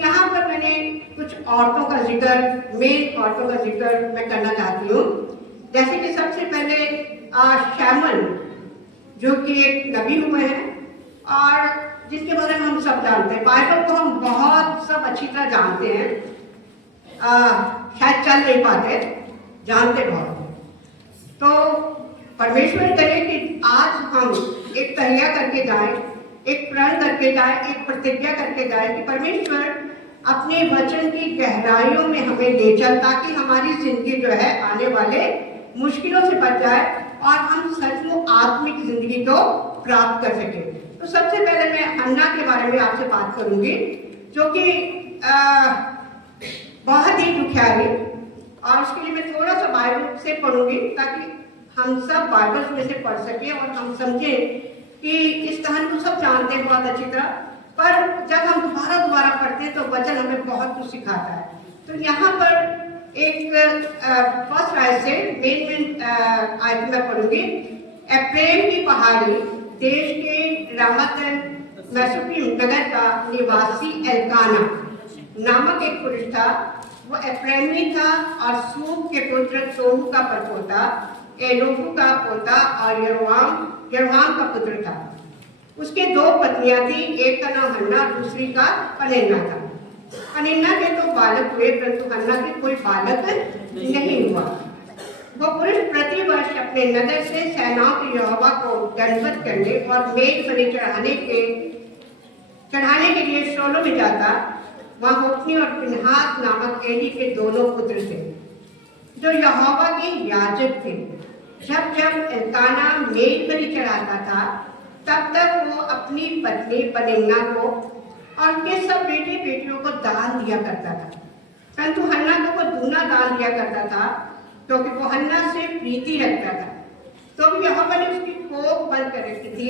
यहाँ पर मैंने कुछ औरतों का जिक्र, मेन औरतों का जिक्र मैं करना चाहती हूँ। जैसे कि सबसे पहले शैमुएल, जो कि एक नबी हुए हैं और जिसके बारे में हम सब जानते हैं, बाइबल को हम बहुत सब अच्छी तरह जानते हैं, शायद चल नहीं पाते, जानते बहुत। तो परमेश्वर करे कि आज हम एक तैयार करके जाएं, एक प्रण करके जाएं, एक प्रतिज्ञा करके जाएं कि परमेश्वर अपने वचन की गहराइयों में हमें ले चल, ताकि हमारी जिंदगी जो है आने वाले मुश्किलों से बच जाए और हम सचमुच आत्मिक जिंदगी को प्राप्त कर सके। तो सबसे पहले मैं हन्ना के बारे में आपसे बात करूंगी, जो कि बहुत ही दुखियारी, और उसके लिए मैं थोड़ा सा बाइबल से पढ़ूंगी ताकि हम सब बाइबल में से पढ़ सकें और हम समझें कि इस कहानी को सब जानते हैं बहुत अच्छी तरह, पर जब हम दोबारा पढ़ते हैं तो वचन हमें बहुत कुछ सिखाता है। तो यहाँ पर एक फर्स्ट आयत से मेन आयत में पढ़ूंगी। एफ्रेम की पहाड़ी देश के रामत मैसोपोटामिया नगर का निवासी एल्काना नामक एक पुरुष था। वो एफ्रेमी था और सूब के पुत्र तोहू का परपोता, एनोकू का पोता और यरोहाम का पुत्र था। उसके दो पत्नियां थी, एक का नाम हन्ना और दूसरी का पनिन्ना था। पनिन्ना के तो बालक हुए, परंतु हन्ना के कोई बालक नहीं हुआ। वो पुरुष प्रति वर्ष अपने नगर से सेनाओं के यहोवा को दंडवत करने और मेज बलि चढ़ाने के लिए शोलो में जाता। वहाँ होप्नी और फिनहास नामक एली के दोनों पुत्र थे, जो यहोवा के याजक थे। जब एल्काना मेज बलि चढ़ाता था, तब तक वो अपनी पत्नी पनिन्ना को और उनके सब बेटे बेटियों को दान दिया करता था, परंतु हन्ना को वो दूना दान दिया करता था, क्योंकि वो हन्ना से प्रीति रखता था। तो भी यहोवा ने उसकी कोख बंद कर रखी थी,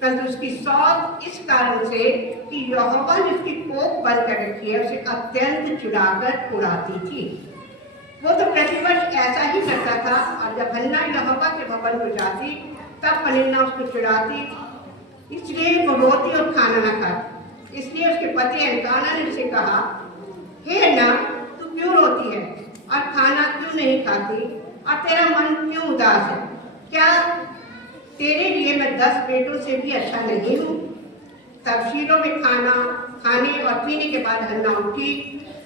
परंतु उसकी सौत इस कारण से कि यहोवा ने उसकी कोख बंद कर रखी है, उसे अत्यंत चिढ़ाकर उड़ाती थी। वो तो प्रतिवर्ष ऐसा ही करता था, और जब हन्ना यहोवा के भवन को जाती तब पनिन्ना उसको चिढ़ाती, इसलिए वो रोटी और खाना न खाती। इसलिए उसके पति एल्काना ने उसे कहा, हे हन्ना, तू क्यों रोती है और खाना क्यों नहीं खाती, और तेरा मन क्यों उदास है? क्या तेरे लिए मैं 10 बेटों से भी अच्छा नहीं हूँ? तब शीलो में खाने और पीने के बाद हन्ना उठी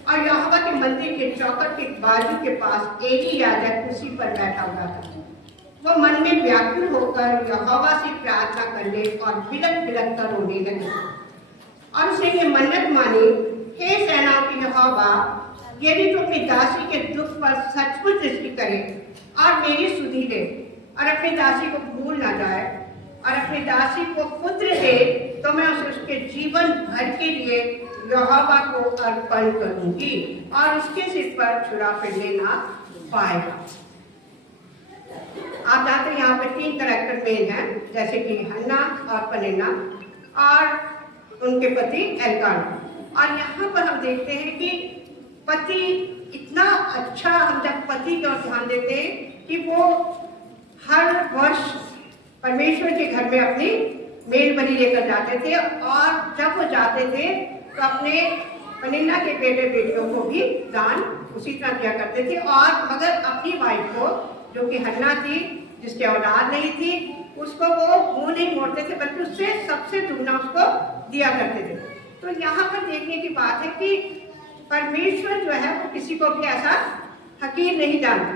और यहोवा के मंदिर के चौखट के बाजू के पास एली याजक कुर्सी पर बैठा हुआ था। वो मन में व्याकुल होकर यहोवा से प्रार्थना करने और बिलख कर रोने लगे और उसने ये मन्नत मानी, हे सेनाओं की यहोवा, यदि तू अपनी दासी के दुख पर सचमुच दृष्टि करे और मेरी सुधि दे और अपनी दासी को भूल ना जाए और अपनी दासी को पुत्र दे, तो मैं उसके जीवन भर के लिए यहोवा को अर्पण करूंगी और उसके सिर पर छुरा फिरने ना पाएगा। आप जानते हैं यहाँ पे 3 कैरेक्टर मेन हैं, जैसे कि हन्ना और पनिन्ना और उनके पति एल्काना। और यहाँ पर हम देखते हैं कि पति इतना अच्छा, हम जब पति की ओर ध्यान देते हैं कि वो हर वर्ष परमेश्वर के घर में अपनी मेल बलि लेकर जाते थे, और जब वो जाते थे तो अपने पनिन्ना के बेटे बेटियों को भी दान उसी तरह दिया करते थे, और मगर अपनी वाइफ को, जो कि हन्ना थी, जिसके औलाद नहीं थी, उसको वो मुंह नहीं मोड़ते थे, बल्कि उससे सबसे दुगना उसको दिया करते थे। तो यहाँ पर देखने की बात है कि परमेश्वर जो है वो किसी को भी ऐसा हकीर नहीं जानता,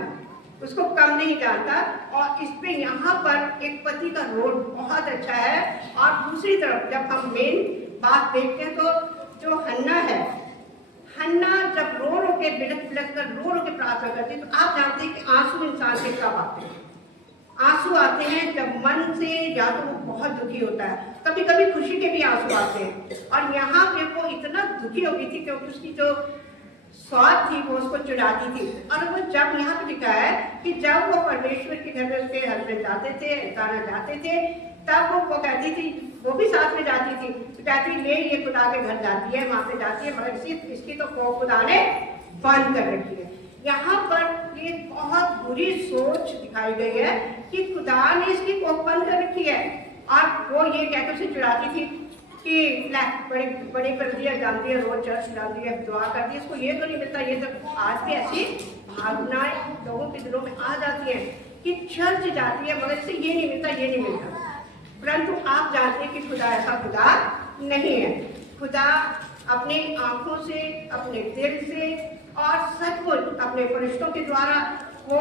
उसको कम नहीं जानता, और इस पे यहाँ पर एक पति का रोल बहुत अच्छा है। और दूसरी तरफ जब हम मेन बात देखते हैं तो जो हन्ना है, हन्ना जब रो के बिलख कर रो के प्रार्थना करती है, तो आप जानते हैं कि आंसू इंसान से कब आते हैं? आंसू आते हैं जब मन से, या तो वो बहुत दुखी होता है, कभी कभी खुशी के भी आंसू आते हैं। और यहाँ पे वो इतना दुखी हो गई थी क्योंकि उसकी जो स्वाद थी वो उसको चुराती थी। और वो जब यहाँ पे लिखा है कि जब वो परमेश्वर के घर में उसके हस्बैंड जाते थे, एल्काना जाते थे, तब वो कहती थी, वो भी साथ में जाती थी, तो कहती ले ये खुदा के घर जाती है, वहाँ पे जाती है, मगर इसकी तो कोख खुदा ने बंद कर रखी है। यहाँ पर ये बहुत बुरी सोच दिखाई गई है कि खुदा ने इसकी कोख बंद कर रखी है, और वो ये कहकर उसे चुराती थी कि बड़ी बड़ी कर दिया, जानती है, रोज चर्च डालती है, दुआ करती है, इसको ये तो नहीं मिलता। ये तो आज भी ऐसी भावनाएं लोगों के दिलों में आ जाती हैं कि चर्च जाती है मगर इसे ये नहीं मिलता, ये नहीं मिलता। परंतु आप जानते हैं कि खुदा ऐसा खुदा नहीं है। खुदा अपनी आंखों से, अपने दिल से और सचमुच अपने फरिश्तों के द्वारा वो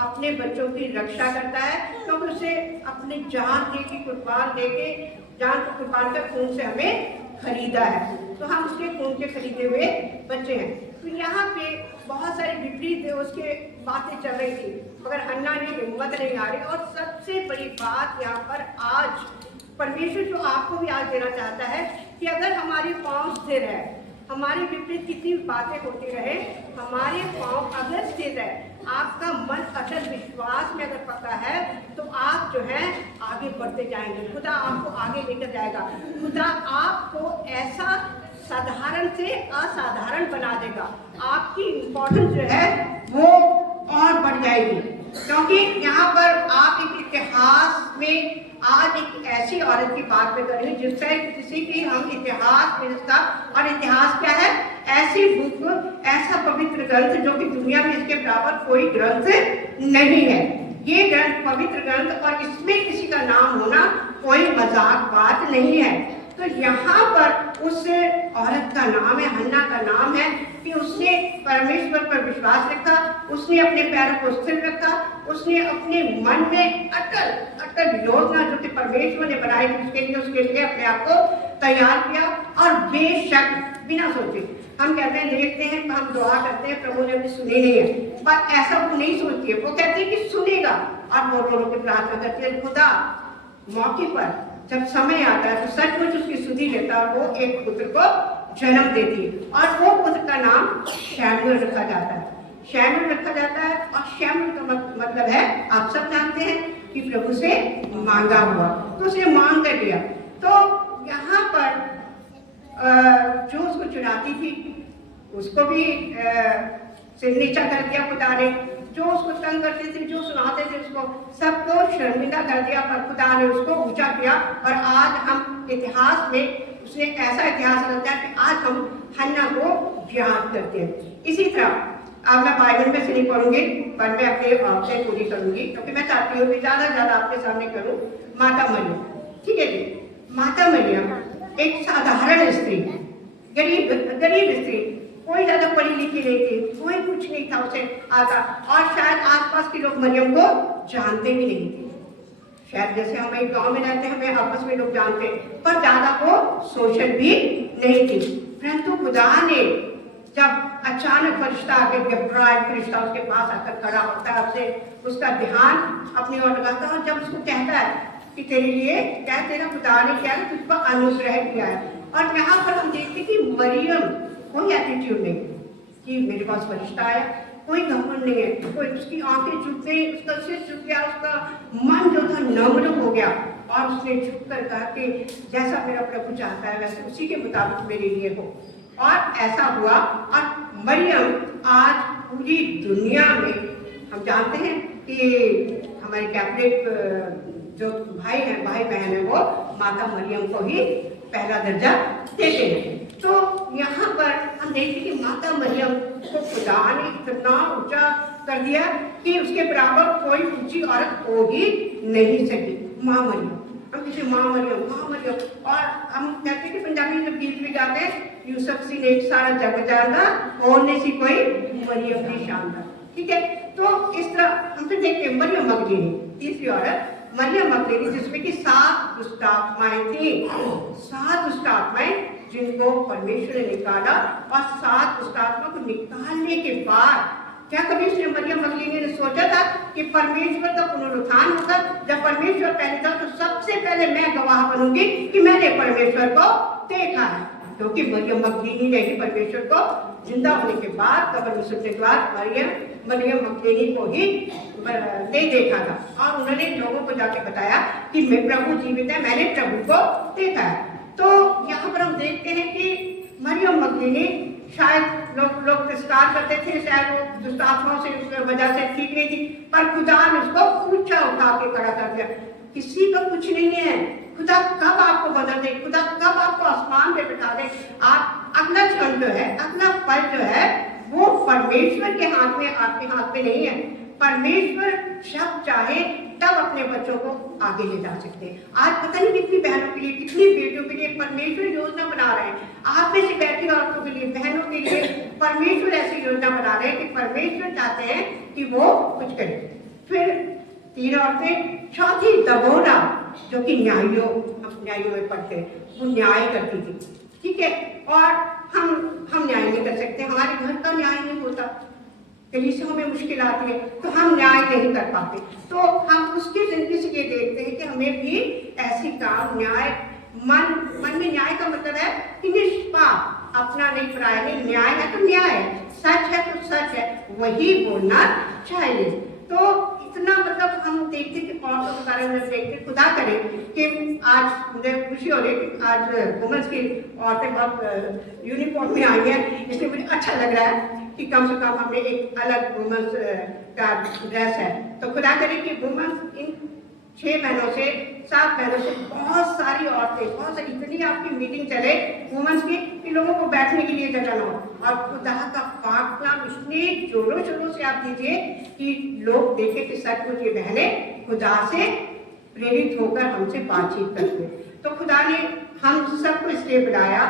अपने बच्चों की रक्षा करता है, क्योंकि उसे अपने जान दे के, कुर्बान दे के, जान को कुर्बान कर खून से हमें खरीदा है। तो हम उसके खून के खरीदे हुए बच्चे हैं। तो यहाँ पे बहुत सारी विपरीत उसके बातें चल रही थी, मगर हन्ना ने हिम्मत नहीं हारी। और सबसे बड़ी बात यहाँ पर आज परमेश्वर जो आपको भी आज देना चाहता है कि अगर हमारे पाँव स्थिर है, हमारे विपरीत कितनी बातें होती रहे, हमारे पाँव अगर स्थिर है, आपका मन अटल विश्वास में अगर पक्का है, तो आप जो है आगे बढ़ते जाएंगे। खुदा आपको आगे लेकर जाएगा। खुदा आपको ऐसा साधारण से असाधारण बना देगा। आपकी इम्पोर्टेंस जो है वो और बढ़ जाएगी, क्योंकि यहाँ पर आप एक इतिहास में आज एक ऐसी औरत की बात में करेंगे जिससे किसी की हम इतिहास में इसका, और इतिहास क्या है? ऐसी बुक, ऐसा पवित्र ग्रंथ जो कि दुनिया में इसके बराबर कोई ग्रंथ नहीं है। ये ग्रंथ पवित्र ग्रंथ, और इसमें किसी का नाम होना कोई मजाक बात नहीं है। तो यहाँ पर उस औरत का नाम है, हन्ना का नाम है कि उसने परमेश्वर पर विश्वास रखा, उसने अपने पैरों को स्थिर रखा, उसने अपने मन में अटल योजना जो कि परमेश्वर ने बनाई थी उसके लिए अपने आप को तैयार किया। और बेशक बिना सोचे हम कहते हैं, देखते हैं, हम दुआ करते हैं, प्रभु ने अभी सुनी नहीं है, पर ऐसा वो नहीं सोचती है। वो कहती है कि सुनेगा, और वो रो के प्रार्थना करती है, खुदा मौके पर जब समय आता है तो सचमुच उसकी सुधि लेता है, वो एक पुत्र को जन्म देती है, और वो पुत्र का नाम शैमुएल रखा जाता है। शैमुएल रखा जाता है, और शैमुएल का मतलब है, आप सब जानते हैं कि प्रभु से मांगा हुआ, तो उसने मांग कर लिया। तो यहाँ पर जो उसको चुराती थी उसको भी सिर नीचा कर दिया खुदा ने। जो उसको तंग करते थे, जो सुनाते थे, उसको सबको शर्मिंदा कर दिया, पर खुदा ने उसको ऊंचा किया। और आज हम इतिहास में उसने ऐसा इतिहास रचा है कि आज हम हन्ना को याद करते हैं। इसी तरह अब मैं बाइबल में से नहीं पढ़ूंगी, पर मैं अपनी बातें पूरी करूंगी, क्योंकि मैं चाहती हूँ कि ज़्यादा से ज़्यादा आपके सामने करूँ। माता मरियम, ठीक है जी, माता मरियम एक साधारण स्त्री, गरीब स्त्री, कोई ज्यादा पढ़ी लिखी नहीं थी, कोई कुछ नहीं था उसे आता, और शायद आसपास के लोग मरियम को जानते भी नहीं थे। शायद जैसे हम एक गांव में रहते हैं, हमें आपस में लोग जानते हैं, पर ज्यादा वो सोशल भी नहीं थी। परंतु खुदा ने जब अचानक फरिश्ता आके गब्राइल फरिश्ता उसके पास आकर खड़ा होता है, उसका ध्यान अपनी ओर लगाता है, और जब उसको कहता है कि तेरे लिए क्या, तेरा खुदा ने क्या तुझको अनुग्रह किया है। और यहाँ पर हम देखते कि मरियम कोई एटीट्यूड नहीं कि मेरे पास फरिश्ता आया, कोई घमंड नहीं है, कोई, उसकी आंखें झुक गई, उसका सिर झुक गया, उसका मन जो था नम्र हो गया, और उसने झुक कर कहा कि जैसा मेरा प्रभु चाहता है वैसे उसी के मुताबिक मेरे लिए हो। और ऐसा हुआ। और मरियम आज पूरी दुनिया में, हम जानते हैं कि हमारे कैथोलिक जो भाई बहन है, वो माता मरियम को ही पहला दर्जा देते हैं। तो यहाँ पर हम देखते कि माता मरियम को खुदा ने इतना ऊंचा कर दिया कि उसके बराबर कोई ऊंची औरत हो ही नहीं सकी। माँ मरियम, हम किसी माँ मरियम, और हम कहते हैं कि पंजाबी जब गीत में गाते हैं, यूसुफ सी ने सारा जग जानदा, और ने सी कोई मरियम की शानदार, ठीक है। तो इस तरह हम फिर देखते हैं मरियम मगदलीनी, तीसरी औरत मरियम मगदलीनी, जिसमें कि 7 दुष्ट आत्माएं थी, 7 दुष्ट आत्माएं जिनको परमेश्वर ने निकाला। और 7 दुष्ट आत्मा को निकालने के बाद क्या कभी उसने मरियम मगदलीनी ने सोचा था कि परमेश्वर का पुनरुत्थान होगा? जब परमेश्वर पहले था, तो सबसे पहले मैं गवाह बनूंगी कि मैंने परमेश्वर को देखा है, क्योंकि मरियम मगदलीनी ने ही परमेश्वर को जिंदा होने के बाद कब्र में सुनने के बाद मरियम मगदलीनी को ही नहीं देखा था, और उन्होंने लोगों को जाके बताया कि मैं, प्रभु जीवित है, मैंने प्रभु को देखा है। तो यहाँ पर हम देखते हैं कि मरियम मगदलीनी, शायद लोग तिरस्कार करते थे, शायद वो दुष्ट आत्माओं से उस वजह से ठीक नहीं थी, पर खुदा ने उसको ऊंचा उठा के खड़ा कर दिया। किसी का कुछ नहीं है, खुदा कब आपको बदल दे, खुदा कब आपको आसमान पे बिठा दे। आप अगला क्षण जो है, अगला पल जो है, वो परमेश्वर के हाथ में, आपके हाथ में नहीं है। परमेश्वर जब चाहे तब अपने बच्चों को आगे ले जा सकते हैं। आज पता नहीं कितनी बहनों के लिए, कितनी बेटियों के लिए परमेश्वर योजना बना रहे हैं। आप में से बैठी औरतों के लिए, बहनों के लिए परमेश्वर ऐसी योजना बना रहे हैं कि परमेश्वर चाहते हैं कि वो कुछ करे। फिर 3 औरतें, चौथी दबोरा जो कि न्यायों में पढ़ते हैं, वो न्याय करती थी, ठीक है। और हम न्याय नहीं कर सकते, हमारे घर का न्याय नहीं होता, कलीसियाओं में मुश्किल आती है तो हम न्याय नहीं कर पाते। तो हम उसकी जिंदगी से ये देखते हैं कि हमें भी ऐसी काम, न्याय, मन में न्याय का मतलब है कि निष्पाप, अपना नहीं पराया नहीं, न्याय है तो न्याय है, सच है तो सच है, वही बोलना चाहिए। तो इतना मतलब हम देखते कि औरतों के बारे में देखते, खुदा करे कि आज मुझे खुशी हो रही है कि आज वुमेन्स की औरतें बहुत यूनिफॉर्म में आई हैं, इसलिए मुझे अच्छा लग रहा है कि कम से कम हमने एक अलग वुमेन्स का ड्रेस है। तो खुदा करे कि वुमेन्स इन 6 महीनों से, 7 महीनों से बहुत सारी औरतें, बहुत सारी, इतनी आपकी मीटिंग चले वुमेन्स की कि लोगों को बैठने के लिए जगह ना हो, और खुदा का पाक नाम इतने जोरों शोरों से आप दीजिए कि लोग देखें कि सचमुच ये बहनें खुदा से प्रेरित होकर हमसे बातचीत करते हैं। तो खुदा ने हम सबको इसलिए बुलाया